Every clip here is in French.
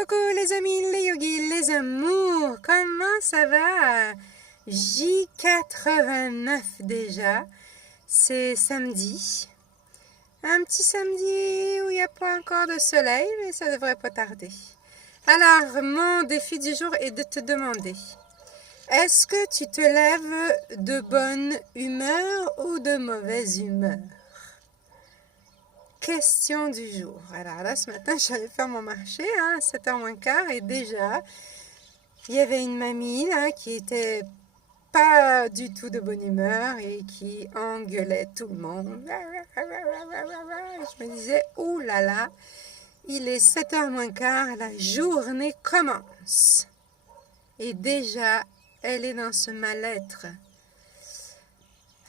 Coucou les amis, les yogis, les amours, comment ça va? J89 déjà, c'est samedi. Un petit samedi où il n'y a pas encore de soleil, mais ça devrait pas tarder. Alors, mon défi du jour est de te demander, est-ce que tu te lèves de bonne humeur ou de mauvaise humeur? Question du jour. Alors là, ce matin, j'allais faire mon marché, à 7h moins quart, et déjà, il y avait une mamie là, qui était pas du tout de bonne humeur et qui engueulait tout le monde. Je me disais, ouh là là, il est 7h moins quart, la journée commence. Et déjà, elle est dans ce mal-être.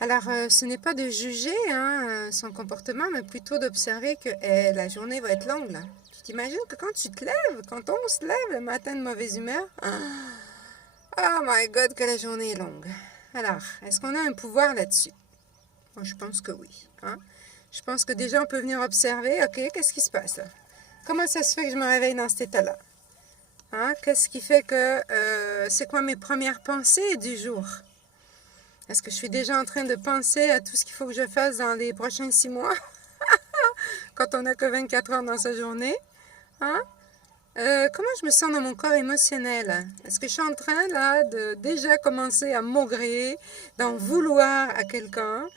Alors, ce n'est pas de juger son comportement, mais plutôt d'observer que la journée va être longue. Là. Tu t'imagines que quand tu te lèves, quand on se lève le matin de mauvaise humeur, oh my God, que la journée est longue. Alors, est-ce qu'on a un pouvoir là-dessus? Moi, je pense que oui. Je pense que déjà, on peut venir observer, OK, qu'est-ce qui se passe là? Comment ça se fait que je me réveille dans cet état-là? Qu'est-ce qui fait que... c'est quoi mes premières pensées du jour? Est-ce que je suis déjà en train de penser à tout ce qu'il faut que je fasse dans les prochains 6 mois? Quand on n'a que 24 heures dans sa journée. Comment je me sens dans mon corps émotionnel? Est-ce que je suis en train là de déjà commencer à maugréer, d'en vouloir à quelqu'un?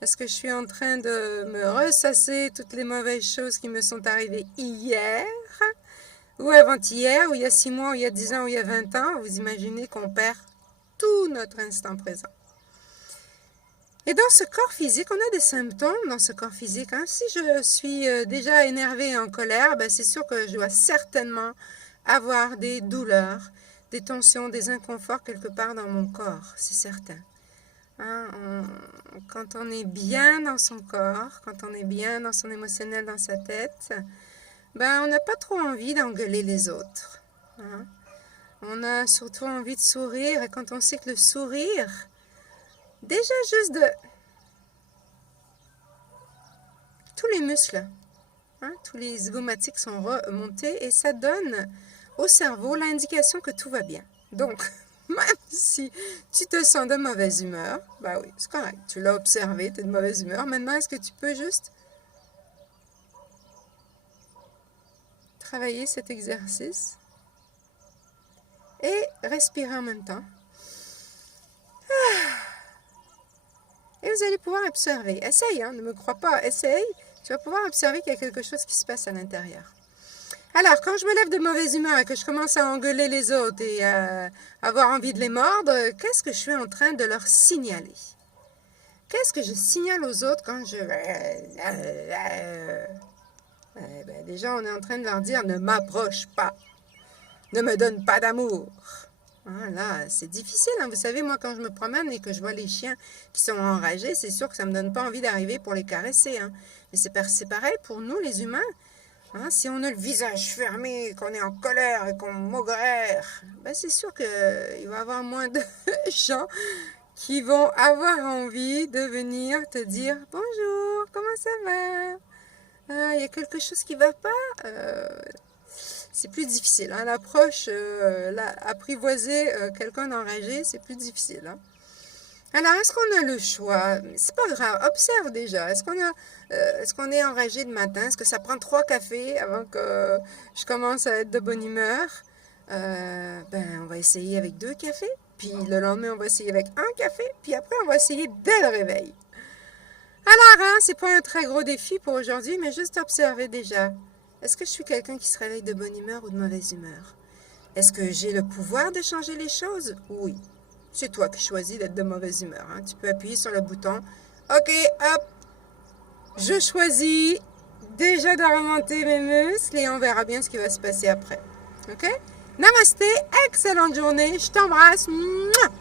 Est-ce que je suis en train de me ressasser toutes les mauvaises choses qui me sont arrivées hier? Ou avant-hier, ou il y a 6 mois, ou il y a 10 ans, ou il y a 20 ans? Vous imaginez qu'on perd tout notre instant présent. Et dans ce corps physique, on a des symptômes dans ce corps physique. Si je suis déjà énervée et en colère, c'est sûr que je dois certainement avoir des douleurs, des tensions, des inconforts quelque part dans mon corps, c'est certain. Quand on est bien dans son corps, quand on est bien dans son émotionnel, dans sa tête, on n'a pas trop envie d'engueuler les autres. On a surtout envie de sourire, et quand on sait que le sourire... Déjà juste de... Tous les muscles, tous les zygomatiques sont remontés et ça donne au cerveau l'indication que tout va bien. Donc, même si tu te sens de mauvaise humeur, oui, c'est correct. Tu l'as observé, tu es de mauvaise humeur. Maintenant, est-ce que tu peux juste travailler cet exercice et respirer en même temps? Et vous allez pouvoir observer. Essaye, ne me crois pas, essaye. Tu vas pouvoir observer qu'il y a quelque chose qui se passe à l'intérieur. Alors, quand je me lève de mauvaise humeur et que je commence à engueuler les autres et à avoir envie de les mordre, qu'est-ce que je suis en train de leur signaler? Qu'est-ce que je signale aux autres quand je... déjà, on est en train de leur dire, ne m'approche pas. Ne me donne pas d'amour. Là, c'est difficile. Vous savez, moi, quand je me promène et que je vois les chiens qui sont enragés, c'est sûr que ça ne me donne pas envie d'arriver pour les caresser. Mais c'est pareil pour nous, les humains. Si on a le visage fermé, qu'on est en colère et qu'on maugère, c'est sûr qu'il va y avoir moins de gens qui vont avoir envie de venir te dire « Bonjour, comment ça va? Il y a quelque chose qui ne va pas c'est plus difficile. L'approche, apprivoiser quelqu'un d'enragé, c'est plus difficile. Alors, est-ce qu'on a le choix? C'est pas grave. Observe déjà. Est-ce qu'on est enragé le matin? Est-ce que ça prend 3 cafés avant que je commence à être de bonne humeur? On va essayer avec 2 cafés. Puis le lendemain, on va essayer avec 1 café. Puis après, on va essayer dès le réveil. Alors, c'est pas un très gros défi pour aujourd'hui, mais juste observer déjà. Est-ce que je suis quelqu'un qui se réveille de bonne humeur ou de mauvaise humeur? Est-ce que j'ai le pouvoir de changer les choses? Oui. C'est toi qui choisis d'être de mauvaise humeur. Tu peux appuyer sur le bouton. OK, hop. Je choisis déjà de remonter mes muscles et on verra bien ce qui va se passer après. OK? Namasté, excellente journée. Je t'embrasse. Mouah!